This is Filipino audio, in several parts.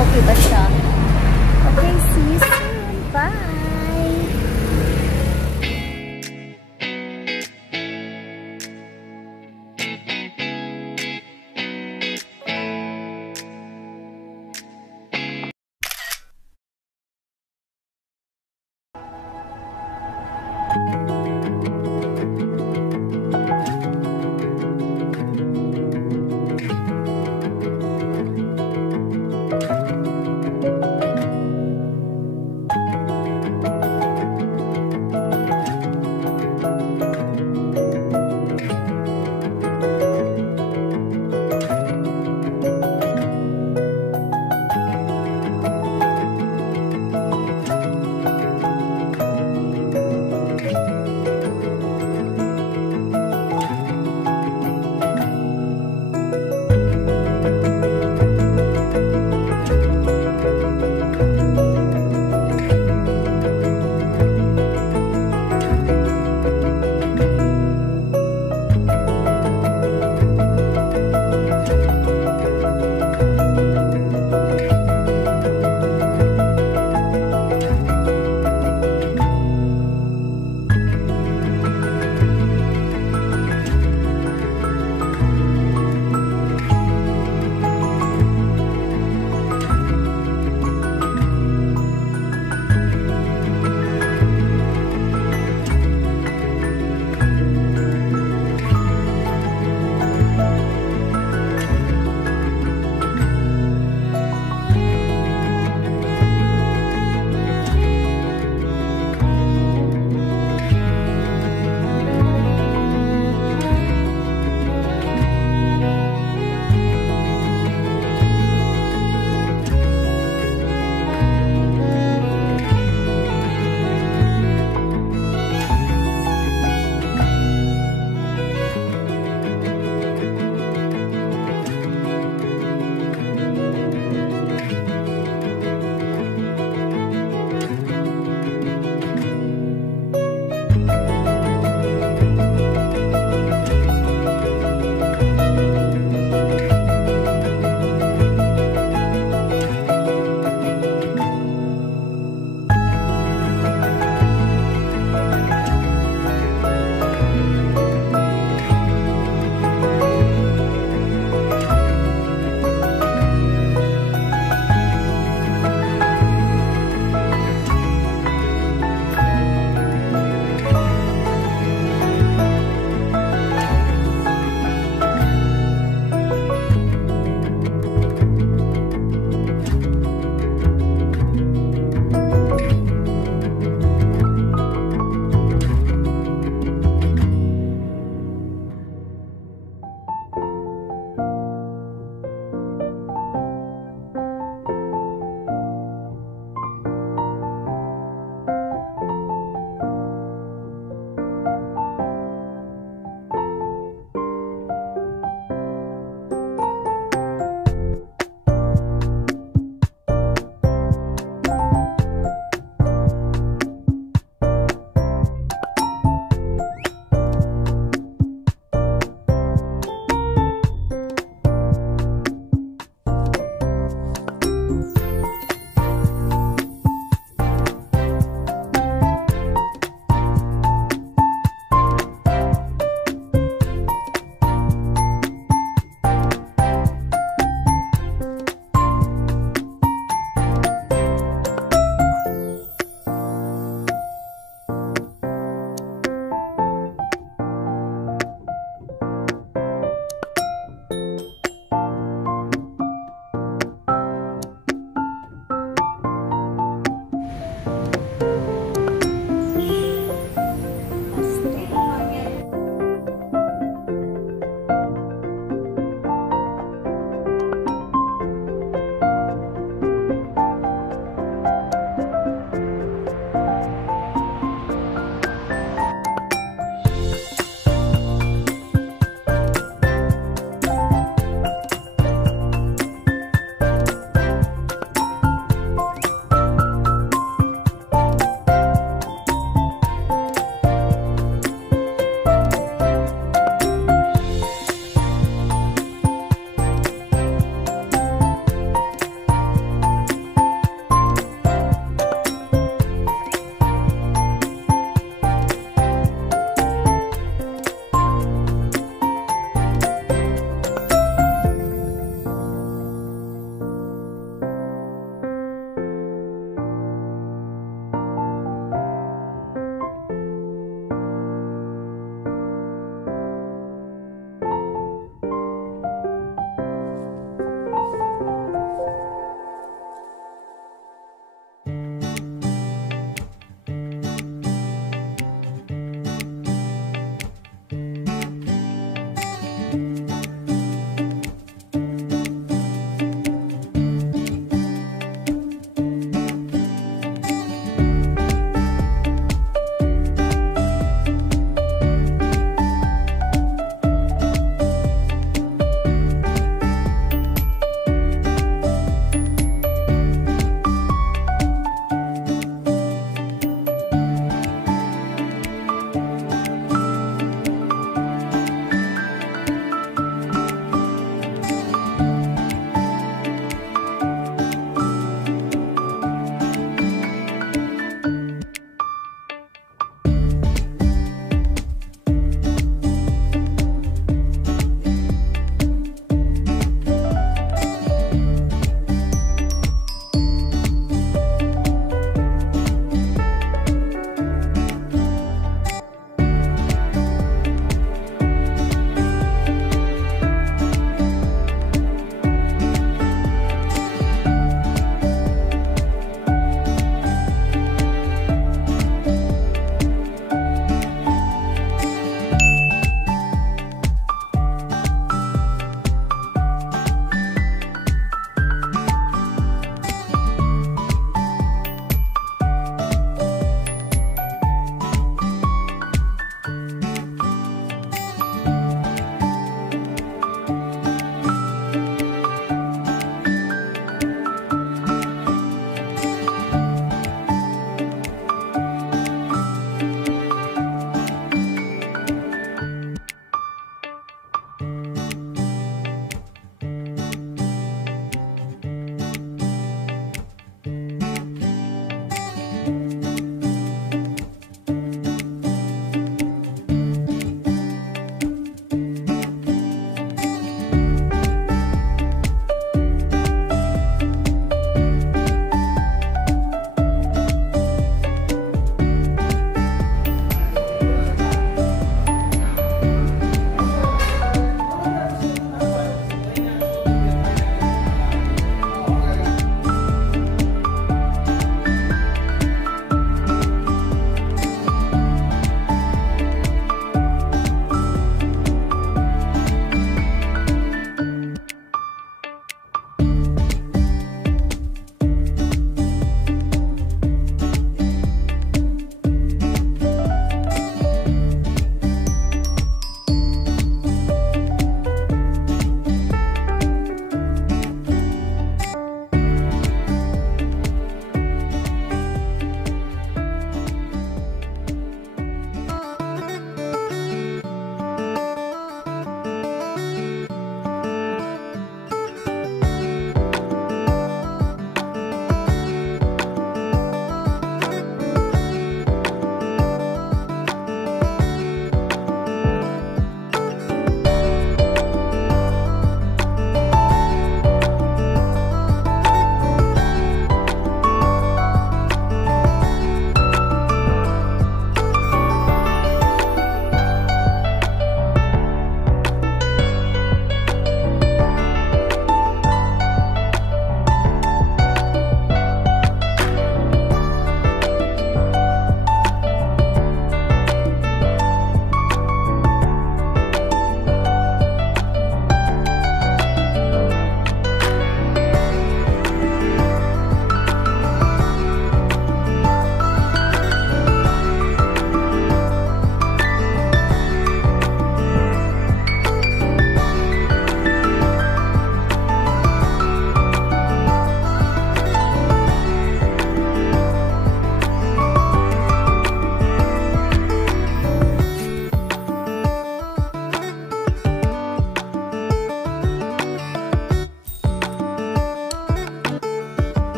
Okay ba siya? Okay, see you soon. Bye!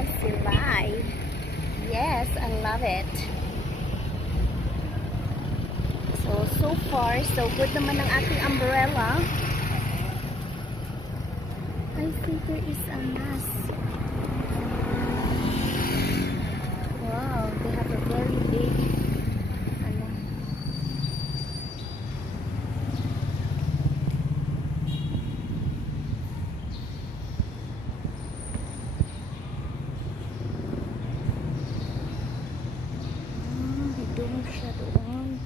love Silay. Yes, I love it. So far, so good naman ang ating umbrella. I think there is a mass. Wow, they have a very big ano. Hidung siya doon.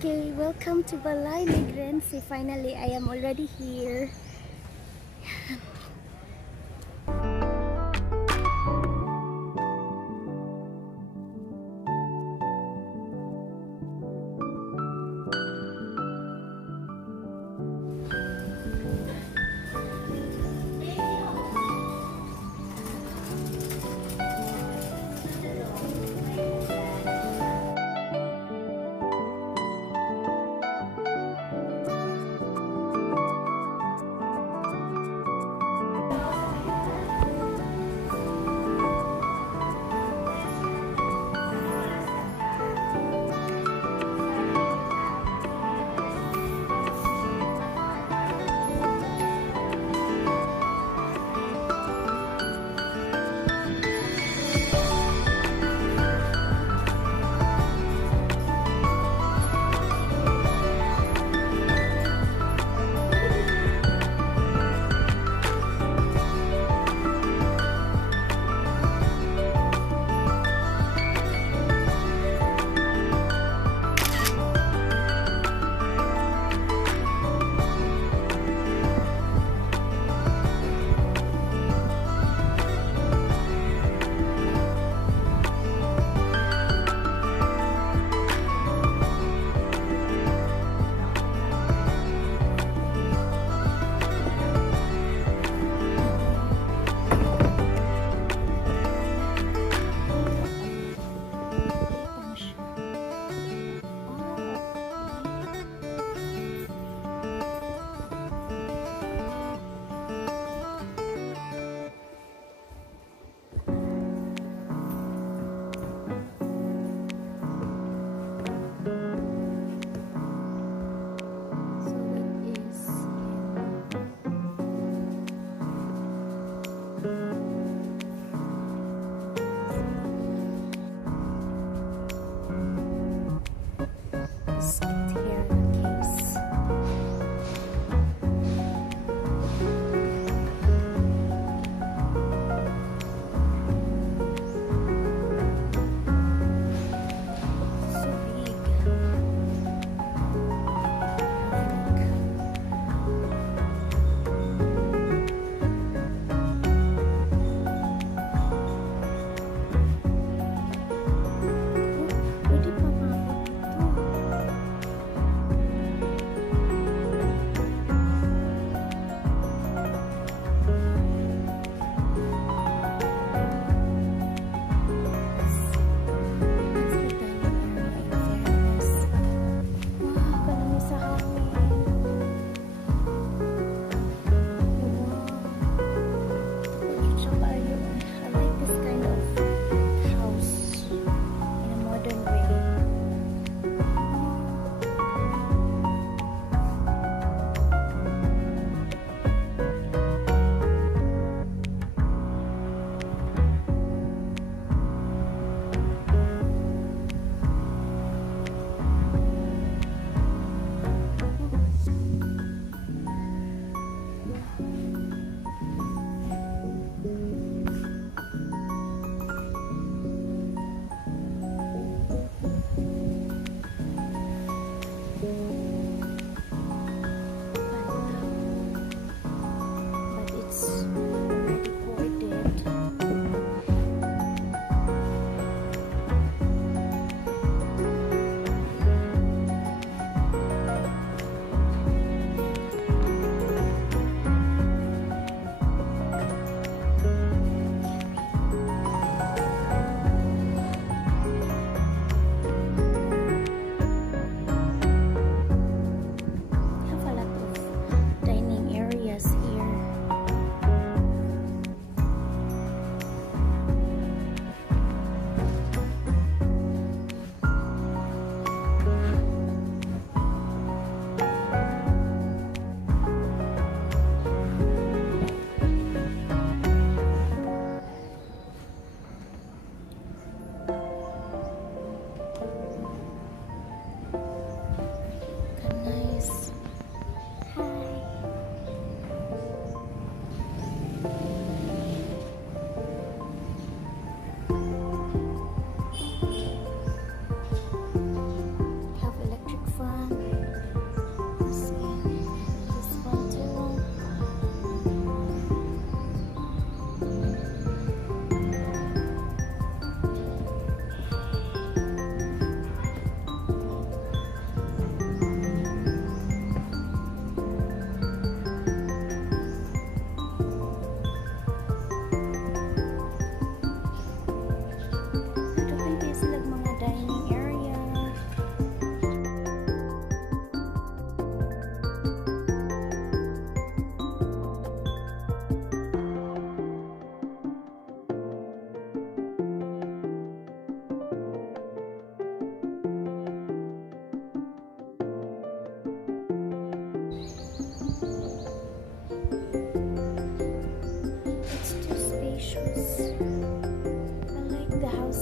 Okay, welcome to Balay Negrense. Finally, I am already here.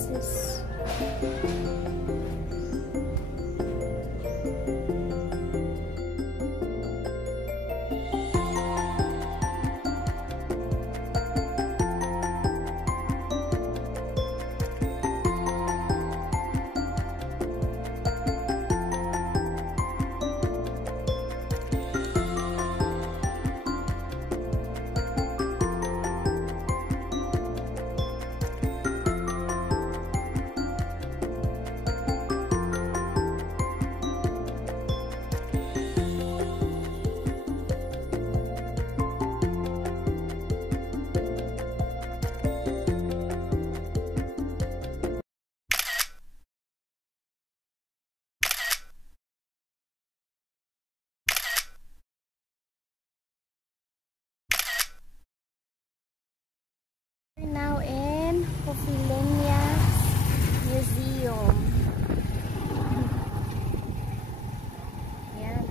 places. We're now in Hofilenia's Museum. Yeah.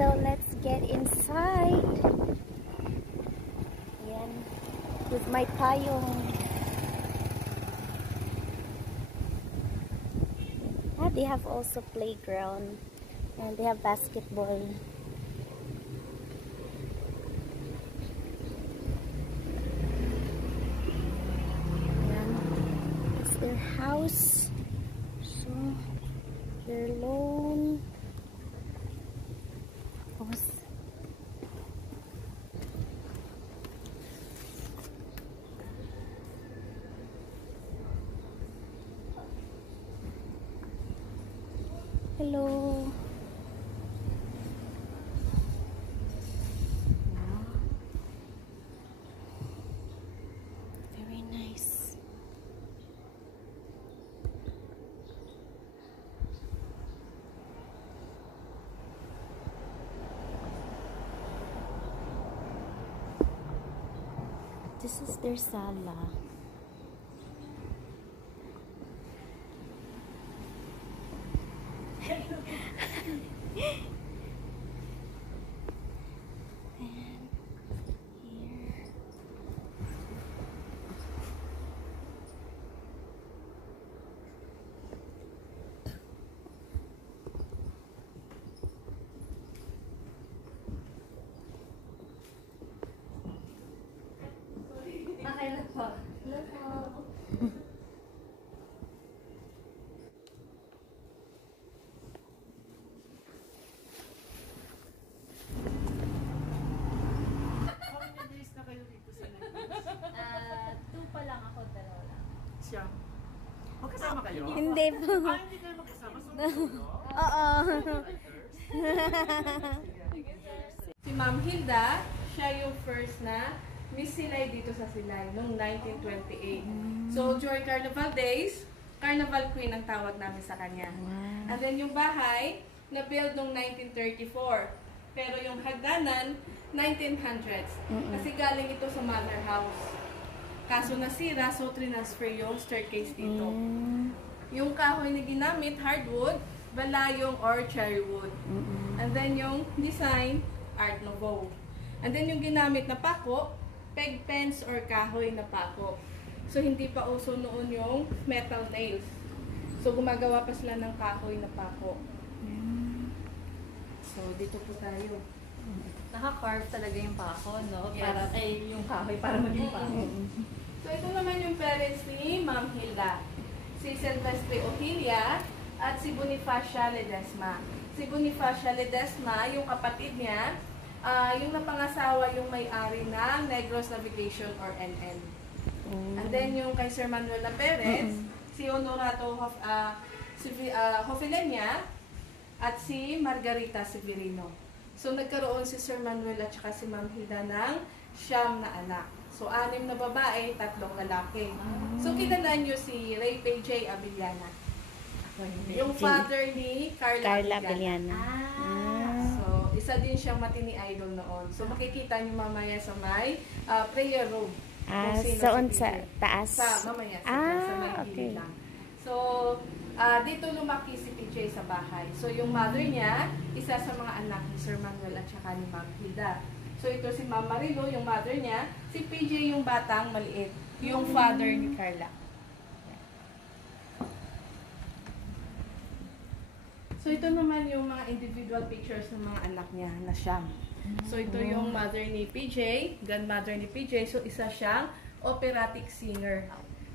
So let's get inside. Yan. With my payong. Ah, they have also playground. And they have basketball. Their house, so their lawn. Hello. Very nice. This is their sala. And here. Two pa lang ako, dalawa lang. Siya. Magkasama kayo? Hindi po. Ah, hindi kayo magkasama? Oo. Si Ma'am Hilda, siya yung first na Miss Silay dito sa Silay noong 1928. So, during Carnival Days, Carnival Queen ang tawag namin sa kanya. Wow. And then yung bahay, na-build noong 1934. Pero yung hagdanan, 1900s. Kasi galing ito sa mother house. Kaso nasira, so transfer yung staircase dito. Yung kahoy na ginamit, hardwood, balayong or cherry wood. And then yung design, Art Nouveau. And then yung ginamit na pako, peg pens or kahoy na pako. So hindi pa uso noon yung metal nails. So gumagawa pa sila ng kahoy na pako. So dito po tayo. Naka-carve talaga yung pako, no? Yes. Para yung kahoy para maging pako. So ito naman yung parents ni Ma'am Hilda. Si Silvestre Ohilia at si Bonifacia Ledesma. Si Bonifacia Ledesma, yung kapatid niya, yung napangasawa yung may-ari ng Negros Navigation or NN. And then yung kay Sir Manuel Perez, si Honorato Hofilenia at si Margarita Severino. So nagkaroon si Sir Manuel at saka si Ma'am Hilda ng 9 na anak. So 6 na babae, 3 lalaki. So kilala nyo si Ray J. Abellana. Yung father ni Carla Abellana. So isa din siyang matini idol noon. So makikita nyo mamaya sa may prayer room. Saan sa taas? Mamaya sa may okay. lang. So dito lumaki si PJ sa bahay. So yung mother niya, isa sa mga anak ni Sir Manuel at saka ni Ma'am Hilda. So ito si Ma'am Marilo, yung mother niya, si PJ yung batang maliit. yung father ni Carla. So ito naman yung mga individual pictures ng mga anak niya na siyam. So ito yung mother ni PJ, grandmother ni PJ. So isa siyang operatic singer.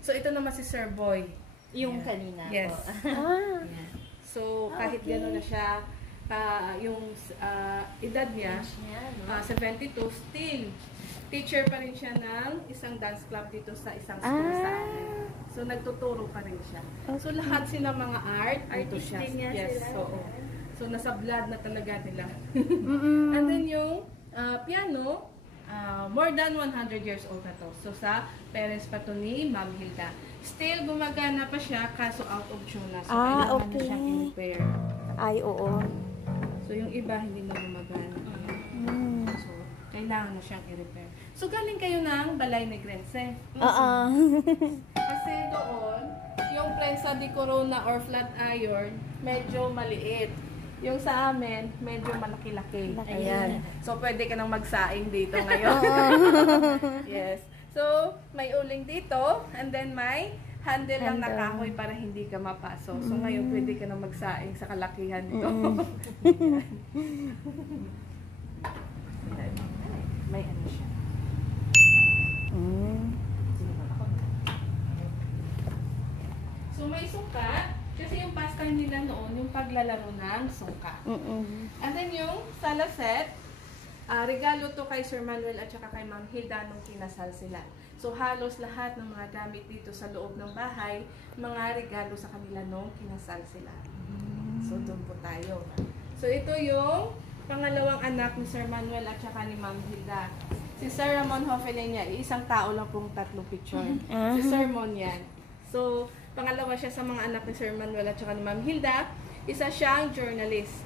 So ito naman si Sir Boy. Yung kanina Yes. po. Ayan. So kahit gano'n na siya, yung edad niya, Yan, no? 72, still teacher pa rin siya ng isang dance club dito sa isang school sa amin. So nagtuturo pa rin siya. So lahat sila mga dito Artist siya. din niya Yes, sila. oo. So nasa blood na talaga nila. And then yung piano, more than 100 years old na to. So sa parents pa to ni Ma'am Hilda. Still gumagana pa siya kaso out of tune na. So kailangan na siyang i-repair. Ay, oo. So yung iba hindi na gumagana. So kailangan na siyang i-repair. So galing kayo ng Balay Negrense. Oo. Kasi doon, yung prensa de corona or flat iron, medyo maliit. Yung sa amin, medyo malaki-laki. Ayan. So, pwede ka nang magsaing dito ngayon. Yes. So, may uling dito, and then may handle lang na kahoy para hindi ka mapasok. So, ngayon, pwede ka nang magsaing sa kalakihan nito. Ayan. May ano siya. So, may suka. Kasi yung pastime nila noon, yung paglalaro ng suka. And then yung sala set, regalo to kay Sir Manuel at saka kay Ma'am Hilda nung kinasal sila. So halos lahat ng mga gamit dito sa loob ng bahay, mga regalo sa kanila nung kinasal sila. So doon po tayo. So ito yung pangalawang anak ni Sir Manuel at saka ni Ma'am Hilda. Si Sir Ramon Hofelenia, isang tao lang pong tatlong picture. Si Sir Mon yan. So, pangalawa siya sa mga anak ni Sir Manuel at saka ni Ma'am Hilda. Isa siyang journalist.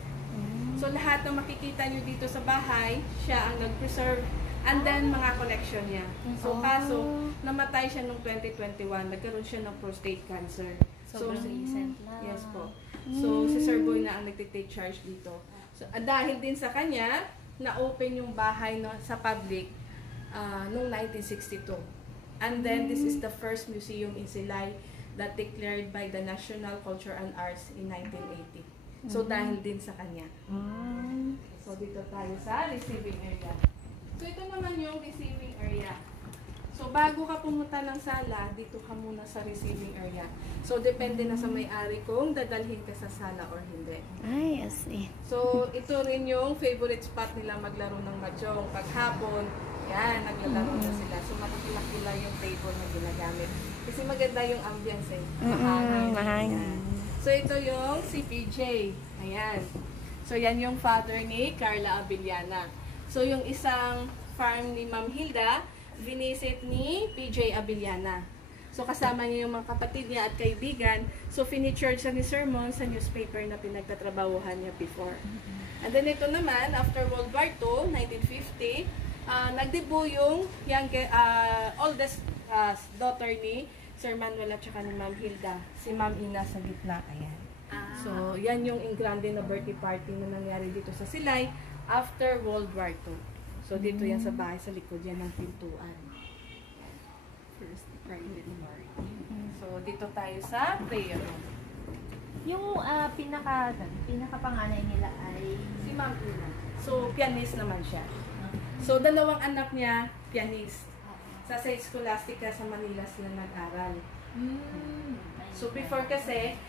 So, lahat ng makikita nyo dito sa bahay, siya ang nag-preserve. And then, mga collection niya. So, kaso, namatay siya noong 2021. Nagkaroon siya ng prostate cancer. Sobrang recent lang. Yes po. So, si Sir Boy na ang nagtitake charge dito. So, dahil din sa kanya, na-open yung bahay sa public noong 1962. And then, this is the first museum in Silay that declared by the National Culture and Arts in 1980. So, dahil din sa kanya. So, dito tayo sa receiving area. So, ito naman yung receiving area. So, bago ka pumunta ng sala, dito ka muna sa receiving area. So, depende na sa may-ari kung dadalhin ka sa sala or hindi. Ay, I see. So, ito rin yung favorite spot nila maglaro ng mahjong. Paghapon, yan, naglalaro na sila. So, makikilaki lang yung table na ginagamit. Kasi maganda yung ambience eh. Mahangin. Mahangin. So, ito yung si PJ. Ayan. So, yan yung father ni Carla Abellana. So, yung isang farm ni Ma'am Hilda, visit ni PJ Abellana. So, kasama niya yung mga kapatid niya at kaibigan. So, finiture siya ni Sir Mon sa newspaper na pinagtatrabahuhan niya before. And then, ito naman, after World War II, 1950, nagdebut yung oldest daughter ni Sir Manuel at saka ni Ma'am Hilda. Si Ma'am Ina sa gitna. Ayan. So, yan yung grande na birthday party na nangyari dito sa Silay after World War II. So, dito yan sa bahay, sa likod yan ng pintuan. First private party. So, dito tayo sa prayer room. Yung pinaka-panganay nila ay... Si Ma'am Ina. So, pianist naman siya. So, dalawang anak niya, pianist. Sa Scholastica sa Manila sila nag-aral. So, before kasi,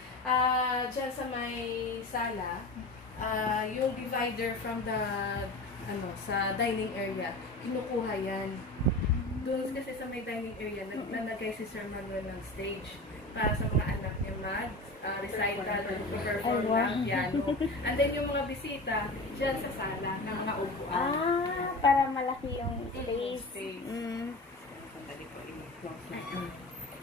dyan sa may sala, yung divider from the sa dining area, kinukuha yan. Doon kasi sa may dining area, naglalagay si Sir Manuel ng stage para sa mga anak niya recital, perform ng piano. And then yung mga bisita, dyan sa sala, ng mga upuan. Para malaki yung space.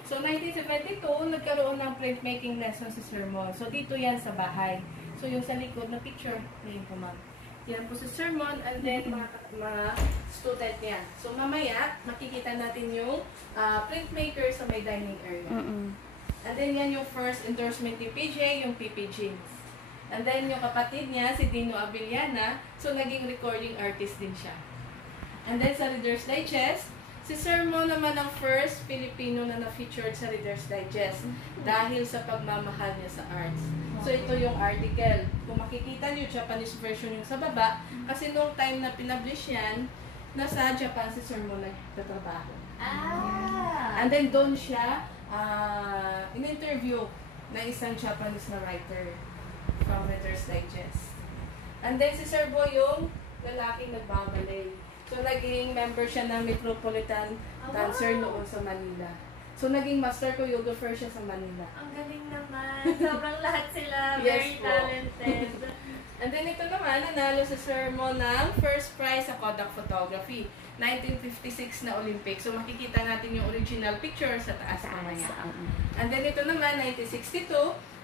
So, 1972, nagkaroon ng printmaking lesson si Sir Mon. So, dito yan sa bahay. So, yung sa likod na picture, ngayon po ma'am. Yan po si Sir Mon, and then mga student niya. So, mamaya, makikita natin yung printmaker sa may dining area. And then, yan yung first endorsement ni PJ, yung PP Jeans. And then, yung kapatid niya, si Dino Abellana, so, naging recording artist din siya. And then, sa Reader's Digest, Si Sir Mo naman ang first Filipino na na-featured sa Reader's Digest dahil sa pagmamahal niya sa arts. So ito yung article. Kung makikita niyo, Japanese version yung sa baba. Kasi noong time na pinablish yan, nasa Japan si Sir Mo nagtatrabaho. And then doon siya in-interview na isang Japanese na writer from Reader's Digest. And then si Sir Bo yung lalaking nagbabalay. So, naging member siya ng Metropolitan Dancer noon sa Manila. So, naging master choreographer siya sa Manila. Ang galing naman. Sobrang lahat sila. Yes Very po. talented. And then ito naman, nanalo si Sir Mo ng first prize sa Kodak Photography, 1956 na Olympic. So, makikita natin yung original picture sa taas mamaya. And then ito naman, 1962,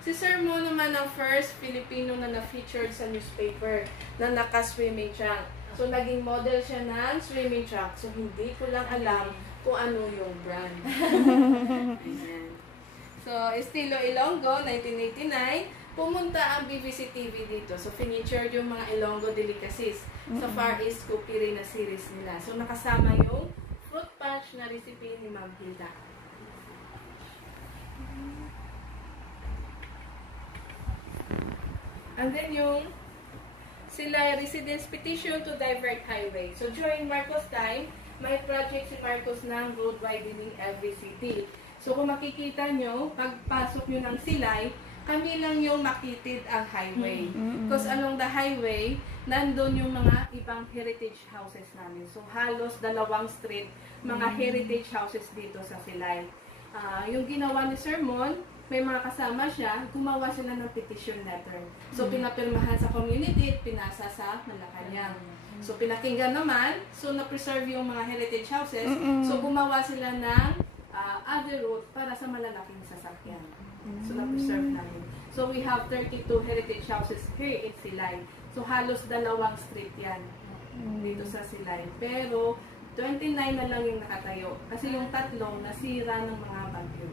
si Sir Mo naman ang first Filipino na na-featured sa newspaper na naka-swimming trunk. So, naging model siya ng swimming trunk. So, hindi ko lang alam kung ano yung brand. Ayan. So, Estilo Ilonggo, 1989, pumunta ang BBC TV dito. So, featured yung mga Ilonggo delicacies sa Far East Cookie rin na series nila. So, nakasama yung fruit punch na recipe ni Ma'am Hilda. And then yung sila residence petition to divert highway. So, during Marcos time, may project si Marcos ng road widening every city. So, kung makikita nyo, pagpasok nyo ng Silay, kami lang yung makitid ang highway. Because along the highway, nandun yung mga ibang heritage houses namin. So, halos 2 street, mga heritage houses dito sa Silay. Yung ginawa ni Sir Mon, may mga kasama siya, gumawa sila ng petition letter. So, pinapirmahan sa community, pinasa sa Malacanang. So, pinakinggan naman, so na-preserve yung mga heritage houses. So, gumawa sila ng other route para sa malalaking sasakyan. So, na-preserve namin. So, we have 32 heritage houses here in Silay. So, halos 2 street yan dito sa Silay. Pero, 29 na lang yung nakatayo. Kasi yung 3 nasira ng mga bagyo.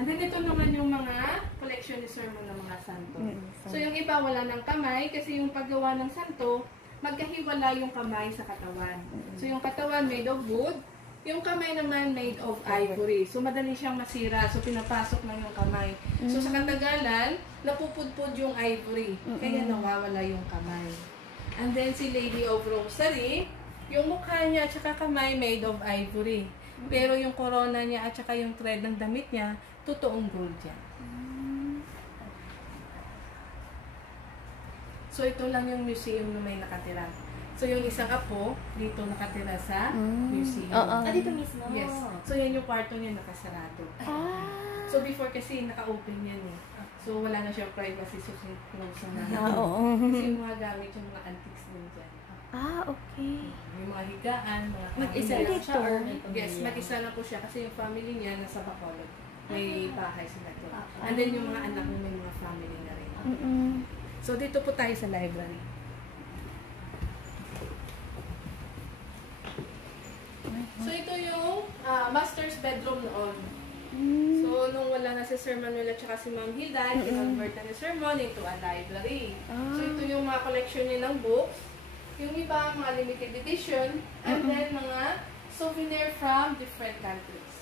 And then ito naman yung mga collection ni Sir Mo ng mga santo. So yung iba wala ng kamay kasi yung paggawa ng santo, magkahiwala yung kamay sa katawan. So yung katawan made of wood, yung kamay naman made of ivory. So madali siyang masira. So pinapasok lang yung kamay. So sa katagalan, napupudpud yung ivory. Kaya nawawala yung kamay. And then si Lady of Rosary, yung mukha niya at saka kamay made of ivory. Pero yung corona niya at saka yung thread ng damit niya, totoong gold yan. So, ito lang yung museum na may nakatira. So, yung isang apo, dito nakatira sa museum. Dito mismo? Yes. So, yan yung kwarto niya nakasarado. So, before kasi naka-open yan eh. So, wala na siya privacy. So, close na natin. Kasi yung mga gamit, yung mga antiques din dyan. Okay. Yung mga higaan, mga Mag-isa lang siya or may pamilya? Yes, mag-isa lang po siya kasi yung family niya nasa Bacolod. May bahay sila doon. And then yung mga anak niya may mga family na rin. So dito po tayo sa library. So ito yung master's bedroom noon. So nung wala na si Sir Manuel at saka si Ma'am Hilda, kinonvert na ni Sir Mon into a library. So ito yung mga collection niya ng books. Yung iba, mga limited edition, and then mga souvenir from different countries.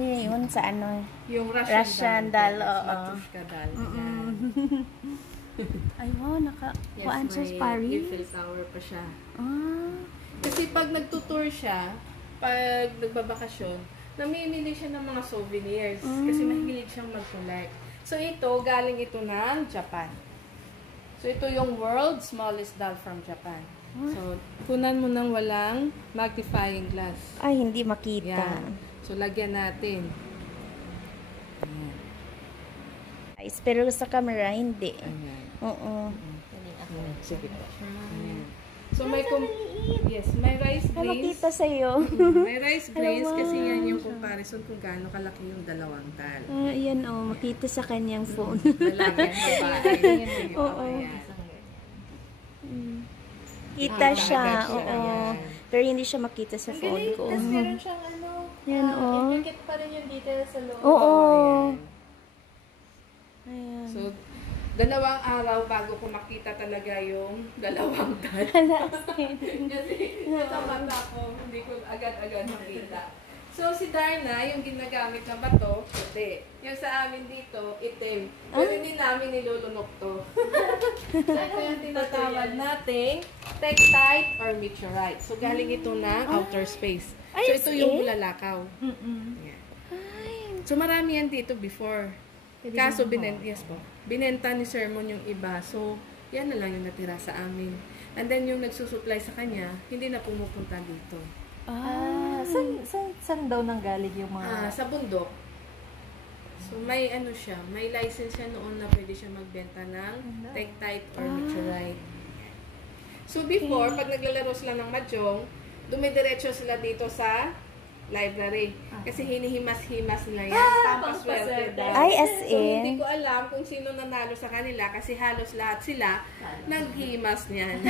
Yun sa ano? Yung Russian doll, oo. Matushka doll. Ay, wow, kuhaan siya sa Paris. Eiffel Tower pa siya. Ah. Kasi pag nagtutour siya, pag nagbabakasyon, namimili siya ng mga souvenirs. Kasi mahilig siyang mag-collect. So ito, galing ito ng Japan. So ito yung world's smallest doll from Japan. So, kunan mo nang walang magnifying glass. Ay, hindi makita. Yan. So, lagyan natin. Ayan. Ay, pero sa camera, hindi. Ayan. Oo. Ayan. Sige po. Ayan. So, may yes, may rice Ay, grains. makita sa'yo. May rice grains kasi yan yung comparison kung gaano kalaki yung dalawang tal. Yan makita sa kanyang phone. Lalagyan sa bahay. Oo. Ayan. Kita siya, agad siya. oo. Ayan. Pero hindi siya makita sa Ang phone galing. ko. Tapos meron siyang Yan, intricate pa rin yung details sa loob. Oo. Ayan. Ayan. So, 2 araw bago ko makita talaga yung 2 dot. Kasi sa mata ko, hindi ko agad-agad makita. So, si Darna, yung ginagamit na bato, puti. Yung sa amin dito, itim. Pero hindi namin nilulunok to. So, ito yung tinatawag nating tektite or meteorite. So, galing ito ng outer space. So, ito yung bulalakaw. Yan. So, marami yan dito before. Kaso, binenta ni Sermon yung iba. So, yan na lang yung natira sa amin. And then, yung nagsusupply sa kanya, hindi na pumupunta dito. Saan daw nanggaling yung mga... Sa bundok. So, may ano siya, may license siya noon na pwede siya magbenta ng tektite or meteorite. So, before, pag naglalaro sila ng mahjong, dumidiretso sila dito sa library. Kasi hinihimas-himas nila yan. Pampaswerte daw. Ay, as So, in? hindi ko alam kung sino nanalo sa kanila kasi halos lahat sila naghimas niyan.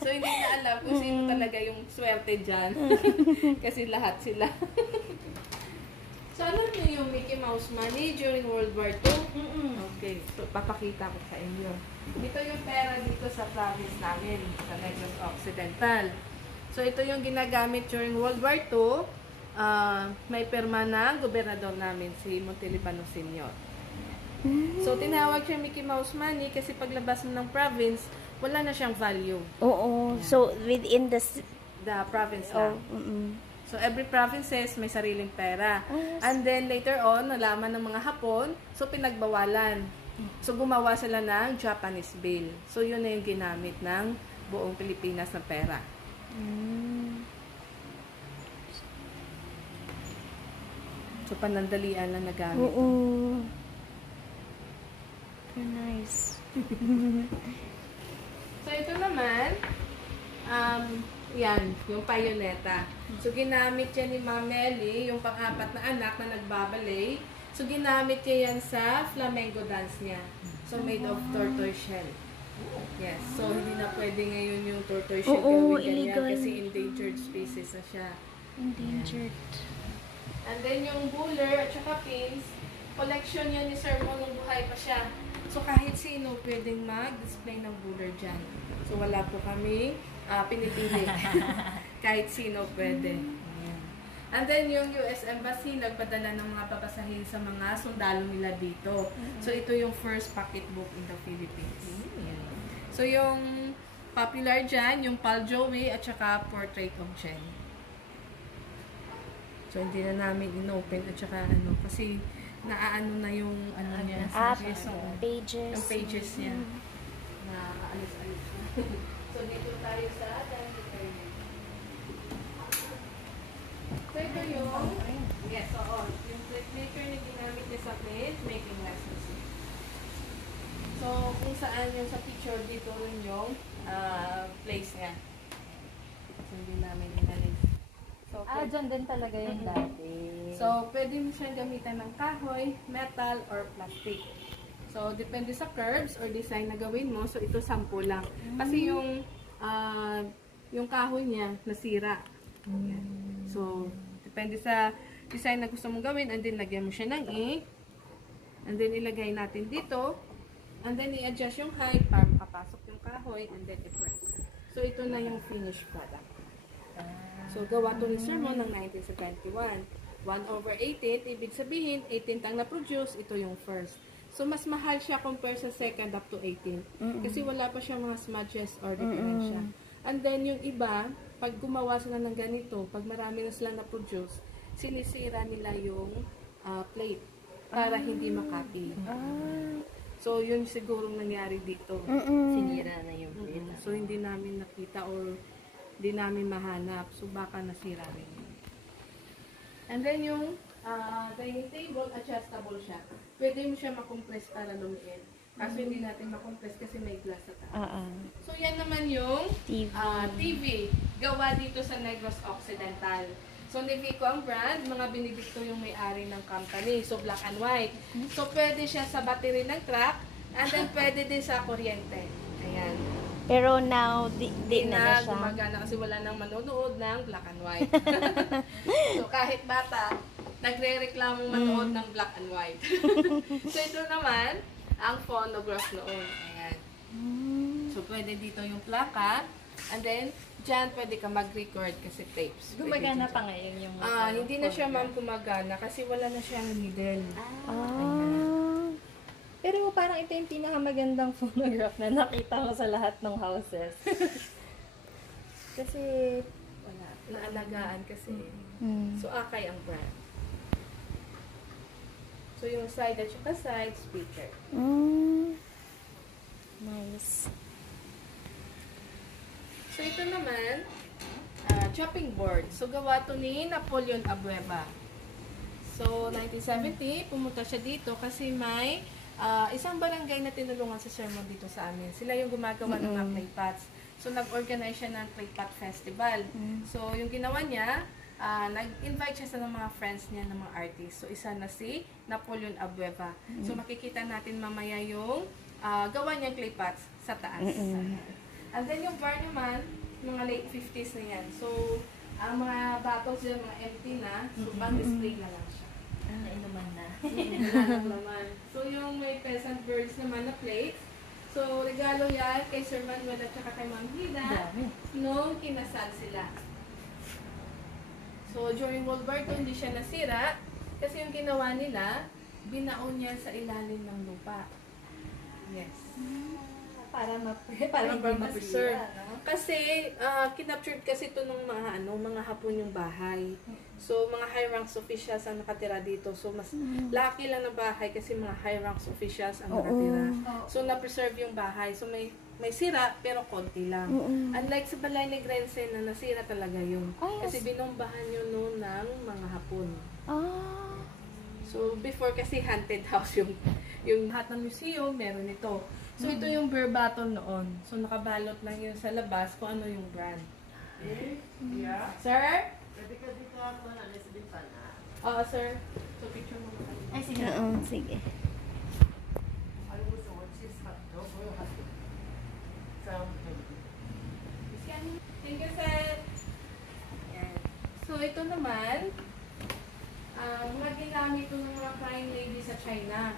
So, hindi na alam kung sino talaga yung swerte dyan. Kasi lahat sila. So, alam niyo yung Mickey Mouse money during World War II? Okay. So, papakita ko sa inyo. Ito yung pera dito sa province namin, sa Negros Occidental. So, ito yung ginagamit during World War II. May perma ng gobernador namin, si Montelibano Sr. So, tinawag siya Mickey Mouse money kasi paglabas mo ng province, wala na siyang value. Oo. So, within the... The province lang. So, every provinces may sariling pera. And then, later on, nalaman ng mga Hapon, so pinagbawalan. So, gumawa sila ng Japanese bill. So, yun na yung ginamit ng buong Pilipinas na pera. So, panandalian lang nagamit. Oo. Nice. So, ito naman, yan, yung payoneta. So, ginamit yan ni Ma'am Melly, yung pang-apat na anak na nagbabalay. So, ginamit niya yan sa flamenco dance niya. So, made of tortoise shell. Yes. So, hindi na pwede ngayon yung tortoise shell gawin ganyan kasi endangered species na siya. Endangered. And then, yung buller at saka pins, collection yan ni Sir Mo nung buhay pa siya. So, kahit sino pwedeng mag-display ng buller dyan. So, wala po kami pinipili. Kahit sino pwede. Ayan. And then, yung US Embassy, nagpadala ng mga papasahin sa mga sundalo nila dito. So, ito yung first pocketbook in the Philippines. So, yung popular dyan, yung Pal Joey at saka Portrait of Jen. So, hindi na namin in-open at saka ano, kasi naaano na yung ano niya. Pages. Yung pages niya. Na alis-alis. So, dito tayo sa dining. So, ito yung, yes, oo. Yung plate na ginamit niya sa plate, making lessons. So, kung saan yung sa picture dito rin yung place niya. So, hindi namin inalis. So, dyan din talaga yung dati. So, pwede mo siyang gamitan ng kahoy, metal, or plastic. So, depende sa curves or design na gawin mo. So, ito 10 lang. Kasi yung kahoy niya nasira. So, depende sa design na gusto mong gawin. And then, lagyan mo siya ng ink. And then, ilagay natin dito. And then, i-adjust yung height para makapasok yung kahoy. And then, i-press. So, ito na yung finished product. So, gawa to ni Sir Mo ng 1971. 1/18, ibig sabihin, 18 ang na-produce, ito yung first. So, mas mahal siya compare sa second up to 18. Kasi wala pa siya mga smudges or diferensya. And then, yung iba, pag gumawa sila ng ganito, pag marami na silang na-produce, sinisira nila yung plate para hindi makopy. So, yun sigurong nangyari dito. Sinira na yung plate. So, hindi namin nakita or hindi namin mahanap. So, baka nasira rin. And then, yung dining table, adjustable siya. Pwede mo siya makompress para lumiin. Kaso hindi natin makompress kasi may glass sa taas. So, yan naman yung TV. Gawa dito sa Negros Occidental. So, Nevico ang brand. Mga Benedicto yung may-ari ng company. So, black and white. So, pwede siya sa battery ng truck. And then, pwede din sa kuryente. Ayan. Pero now, di na siya. Gumagana kasi wala nang manonood ng black and white. So, kahit bata, nagre-reklamong manood ng black and white. So, ito naman, ang phonograph noon. Ayan. So, pwede dito yung plaka. And then, dyan pwede ka mag-record kasi tapes. Pwede Gumagana dyan. pa ngayon yung... Hindi na siya ma'am gumagana kasi wala na siyang needle. Pero parang ito yung pinakamagandang phonograph na nakita mo sa lahat ng houses. Kasi, Wala. Naalagaan kasi. Mm. So, Akai ang brand. So, yung side at saka side speaker. Mm. Nice. So, ito naman, chopping board. So, gawa to ni Napoleon Abueva. So, 1970, pumunta siya dito kasi may isang barangay na tinulungan sa sermon dito sa amin. Sila yung gumagawa ng mga clay pots. So, nag-organize siya ng clay pot festival. So, yung ginawa niya, nag-invite siya sa mga friends niya ng mga artists. So, isa na si Napoleon Abueva. So, makikita natin mamaya yung gawa niyang clay pots sa taas. And then, yung bar naman, mga late 50s na yan. So, ang mga bottles yan, mga empty na. So, pang-display na lang siya. nainuman na. Wala naman. So, yung may peasant birds naman na plates. So, regalo yan kay Sir Manuel at saka kay Ma'am Hida nung kinasal sila. So, during World War II, hindi siya nasira kasi yung ginawa nila, binaon niya sa ilalim ng lupa. Yes. Para Para ma-preserve. Kasi, kinaptured kasi ito ng mga hapon yung bahay. So, mga high ranks officials ang nakatira dito. So, mas laki lang ng bahay kasi mga high ranks officials ang nakatira. So, na-preserve yung bahay. So, may sira, pero konti lang. Unlike sa Balay Negrense na nasira talaga yun. Kasi binombahan yun noon ng mga hapon. So, before kasi haunted house yung lahat ng museum, meron ito. So, ito yung beer bottle noon. So, nakabalot lang yun sa labas kung ano yung brand. Yeah. Sir? Pwede ka dito ako na sa bintana. Oo, sir. So, picture mo naman. Ay, sige. Oo, sige. Ano gusto mo? Cheese hotdog o hotdog? Thank you, sir. Yan. So, ito naman, mga ginamit ito ng mga fine ladies sa China.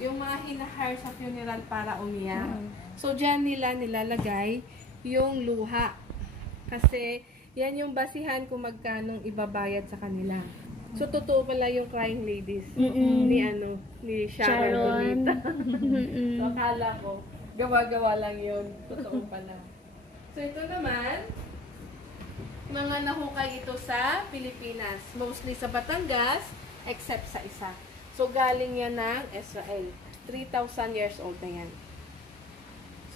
Yung mga hinahire sa funeral para umiyak. So, dyan nila nilalagay yung luha. Kasi, yan yung basihan kung magkanong ibabayad sa kanila. So, totoo pala yung crying ladies ni Sharon Bonita. So, akala ko, gawa-gawa lang yun. Totoo pala. So, ito naman, mga nahukay ito sa Pilipinas. Mostly sa Batangas, except sa isa. So, galing yan ng Israel. 3,000 years old na yan.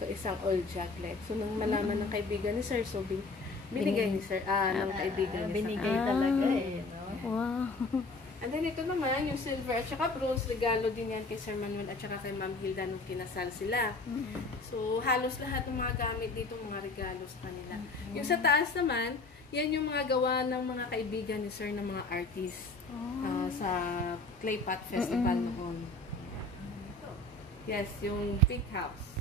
So, isang old jaglet. So, nung malaman ng kaibigan ni Sir, so, binigay ni Sir, ng kaibigan ni Sir. Binigay talaga eh, no? Wow. And then, ito naman, yung silver at saka bronze, regalo din yan kay Sir Manuel at saka kay Ma'am Hilda nung kinasal sila. So, halos lahat ng mga gamit dito, mga regalo sa kanila. Yung sa taas naman, yan yung mga gawa ng mga kaibigan ni Sir ng mga artists sa Clay Pot Festival noon. Yes, yung Pink House.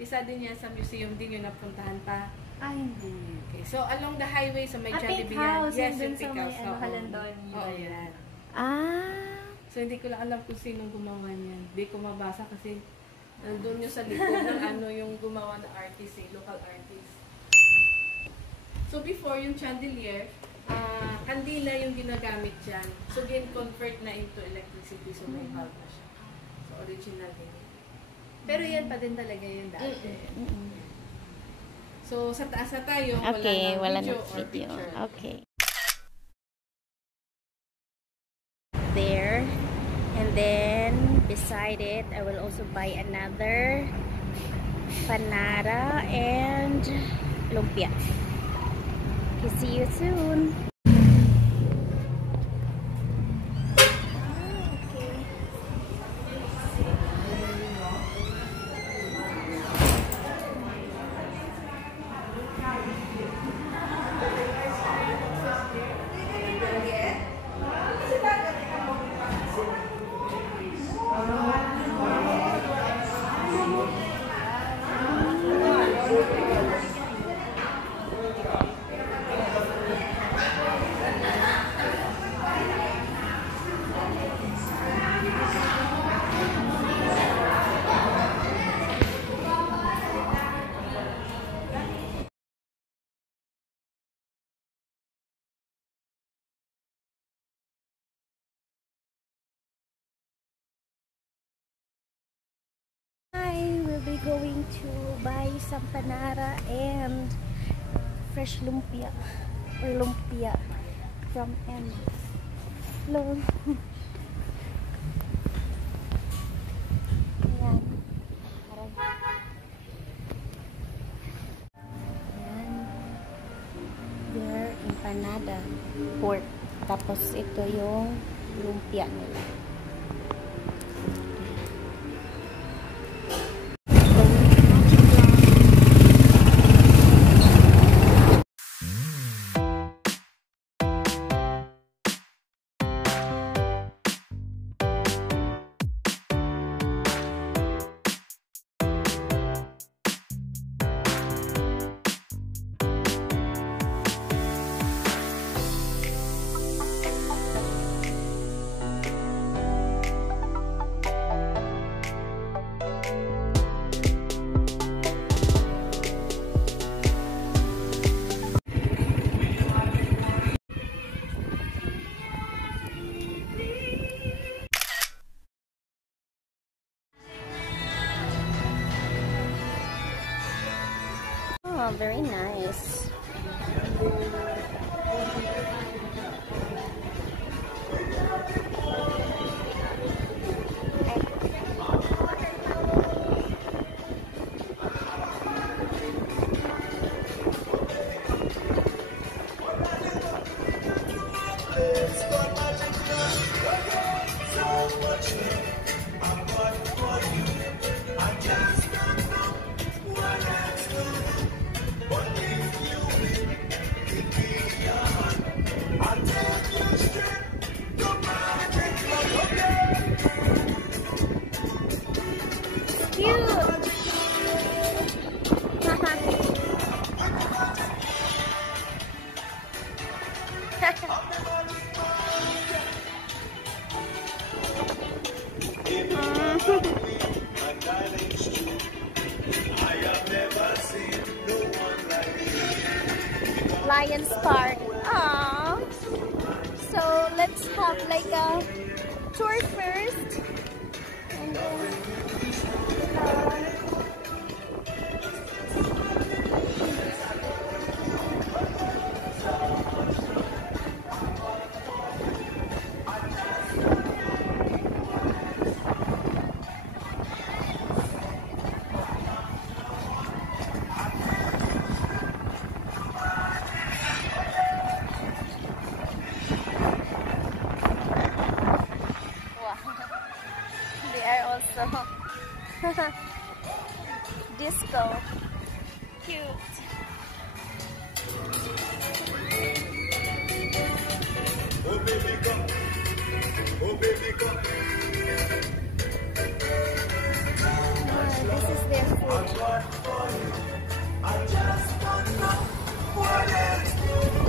Isa din yan sa museum din yung napuntahan pa. Hindi. Okay, so along the highway sa may Pink Jollibee House, yes, yung yung dun sa Pink may House. Oo. Halandon. Oo, yan. So, hindi ko lang alam kung sinong gumawa niyan. Hindi ko mabasa kasi nandun yung sa likod ng yung gumawa na artist, local artist. So, before yung chandelier, kandila yung ginagamit dyan. So, convert na into electricity. So, may bulb na siya. So, original din. Pero yan pa din talaga yung dati. So, sa taas na tayo, Okay, wala video na or video. picture. Okay. There. And then, beside it, I will also buy another panada and lumpia. Okay, see you soon. going to buy some panara and fresh lumpia or lumpia from M. Hello. Ayan. Ayan. Their empanada pork. Tapos ito yung lumpia nila. Oh, very nice. Lions Park. Aww. So let's have like a tour first. And then disco. Cute. Oh baby come. Oh baby come. This is their food. I just don't know what else to do.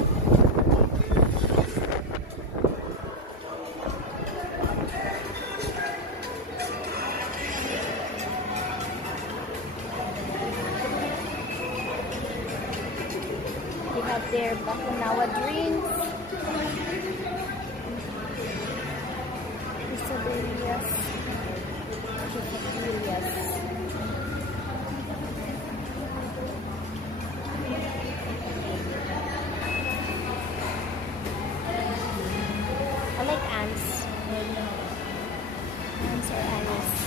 They have their Bakunawa drinks. Quesadillas. Quesadillas. I like ants. Ants or anise.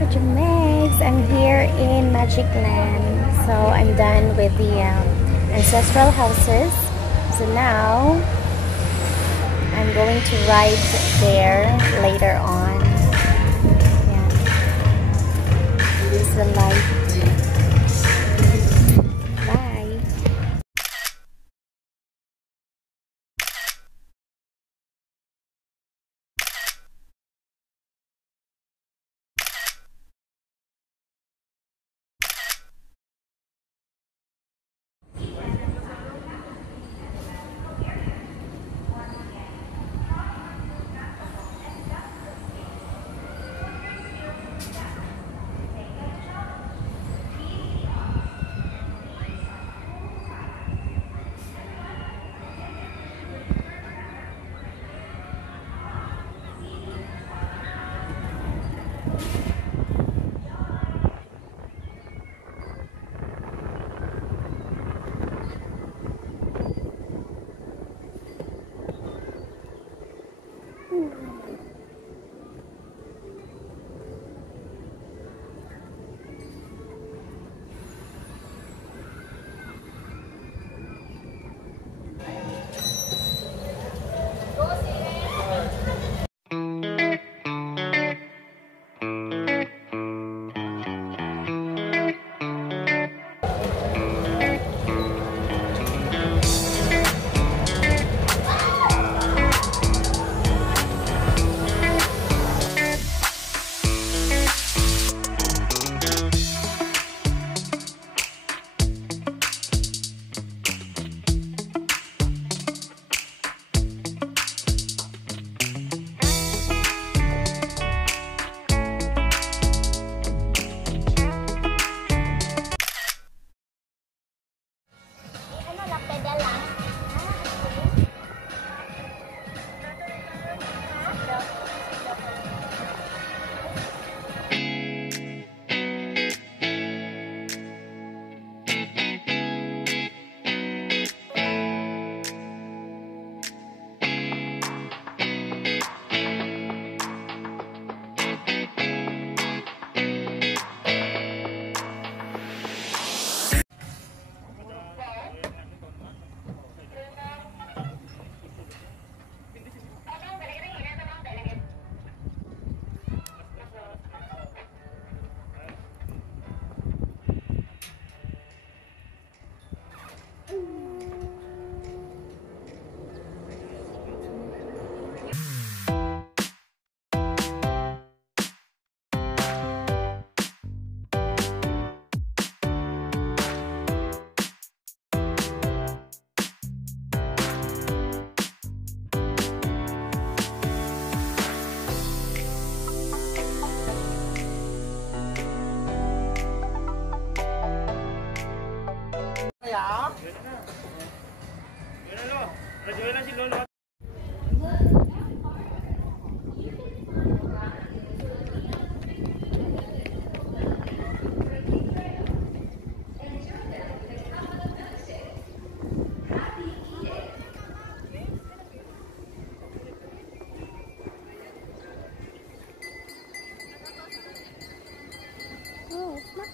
Kajamegs! I'm here in Magic Land. So I'm done with the ancestral houses. So now I'm going to ride there later on. Yeah. This is the light. Bye!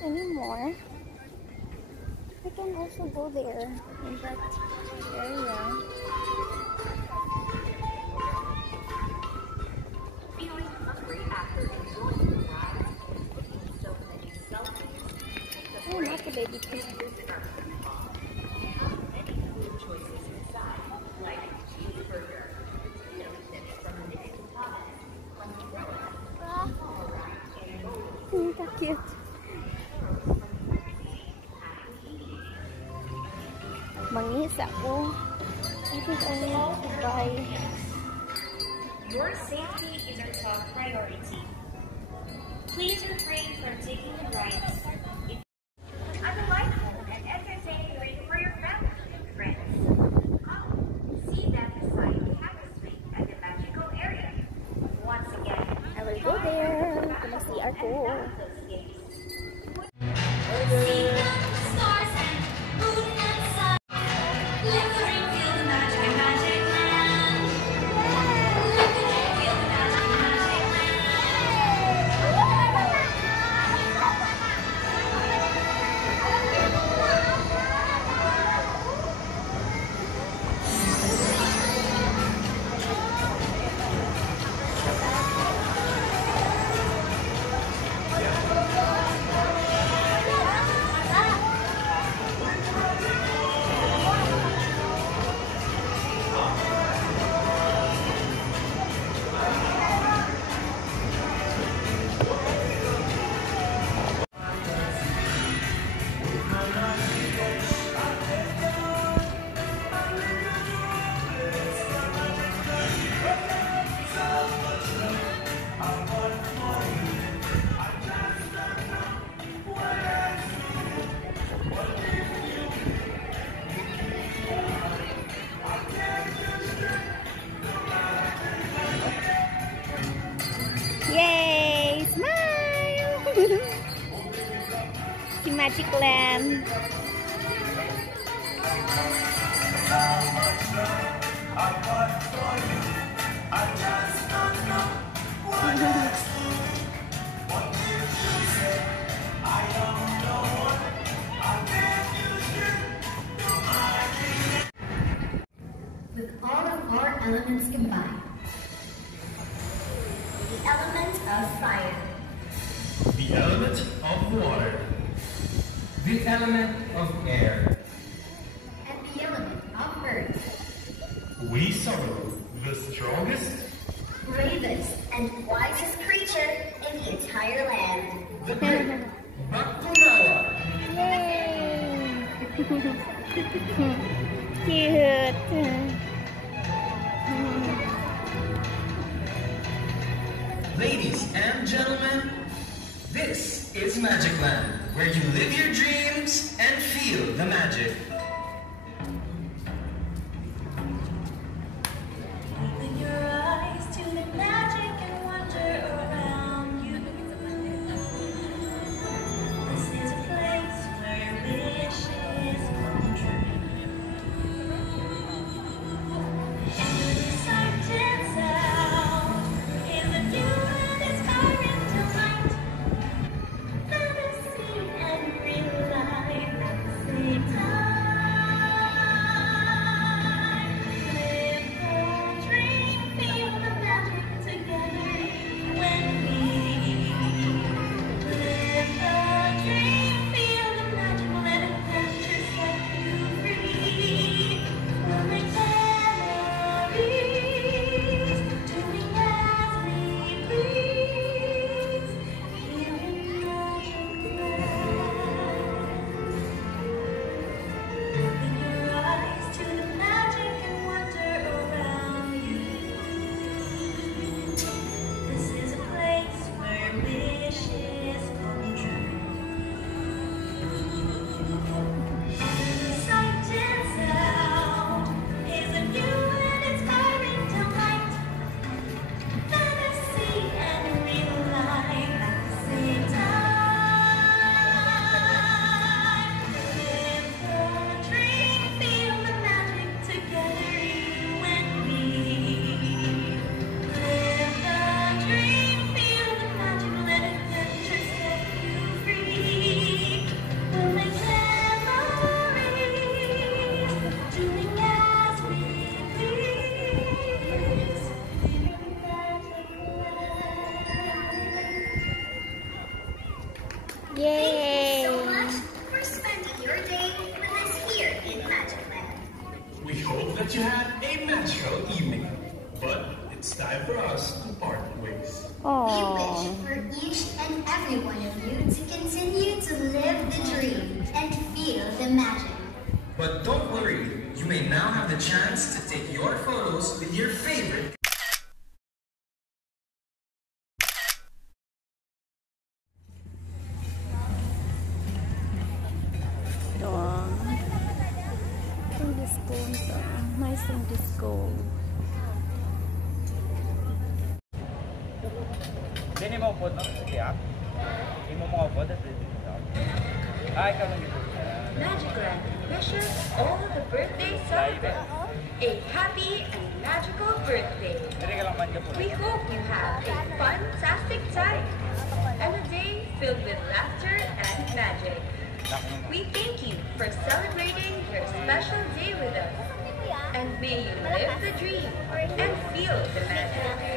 Anymore. I can also go there in that area. Oh, not a baby pig. Cute. Mangis ako. I think I need to buy. Your safety is our top priority. Please refrain from taking rides. A delightful and entertaining way for your family and friends. See them beside the tapestry at the magical area. Once again, I will go there. Gonna see our pool. Magic Land. With all of our elements combined. The element of fire. The element of water. The element of air. And the element of earth. We summon the strongest, Bravest and wisest creature in the entire land. The great Bakunawa. Yay! Cute. Ladies and gentlemen, this is Magic Land, where you live your dreams and feel the magic. Open your eyes to the magic and wonder around you. This is a place where wishes come true. The sight and sound is a new and inspiring delight. Fantasy and real life at the same time. Live the dream, feel the magic together when we live the dream, feel the magic, let adventure set you free. We'll make memories, doing as we please. Here in Magic Land. Open your eyes to the magic and wonder around you. This is a place where wishes come true. Sight and sound is a new and inspiring delight. Fantasy and real life at the same time. Live the dream, feel the magic together when we live the dream, feel the magic, let adventure set you free. We'll make memories, doing as we please. Here in Magic Land. Yay! Thank you so much for spending your day with us here in Magic Land. We hope that you had a magical evening. But it's time for us to part ways. We Aww. wish for each and every one of you to continue to live the dream and feel the magic. But don't worry, you may now have the chance to take your photos with your favorite. Ito. Yung disco nito. Nice yung disco. Hindi mo po, no? Sige, Hindi mo mga po, dito. Ikaw lang dito. Magic Land wishes all the birthday celebrants a happy and magical birthday. We hope you have a fantastic time and a day filled with laughter and magic. We thank you for celebrating your special day with us. And may you live the dream and feel the magic.